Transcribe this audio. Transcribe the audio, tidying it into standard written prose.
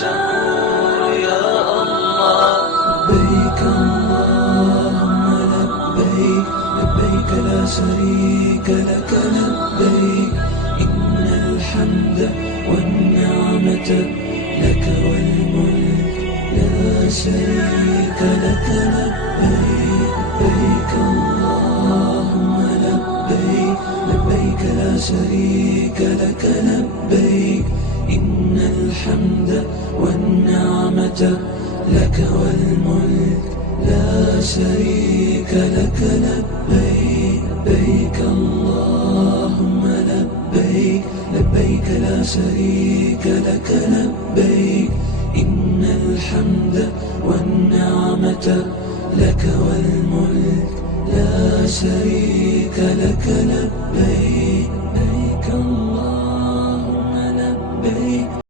شكور يا الله. لبيك اللهم لبيك، لبيك لا شريك لك لبيك، إن الحمد والنعمة لك والملك لا شريك لك لبيك. لبيك اللهم لبيك، لبيك لا شريك لك لبيك، إن الحمد والنعمة لك والملك لا شريك لك لبيك. لبيك اللهم لبيك، لبيك لا شريك لك لبيك، إن الحمد والنعمة لك والملك لا شريك لك لبيك. لبيك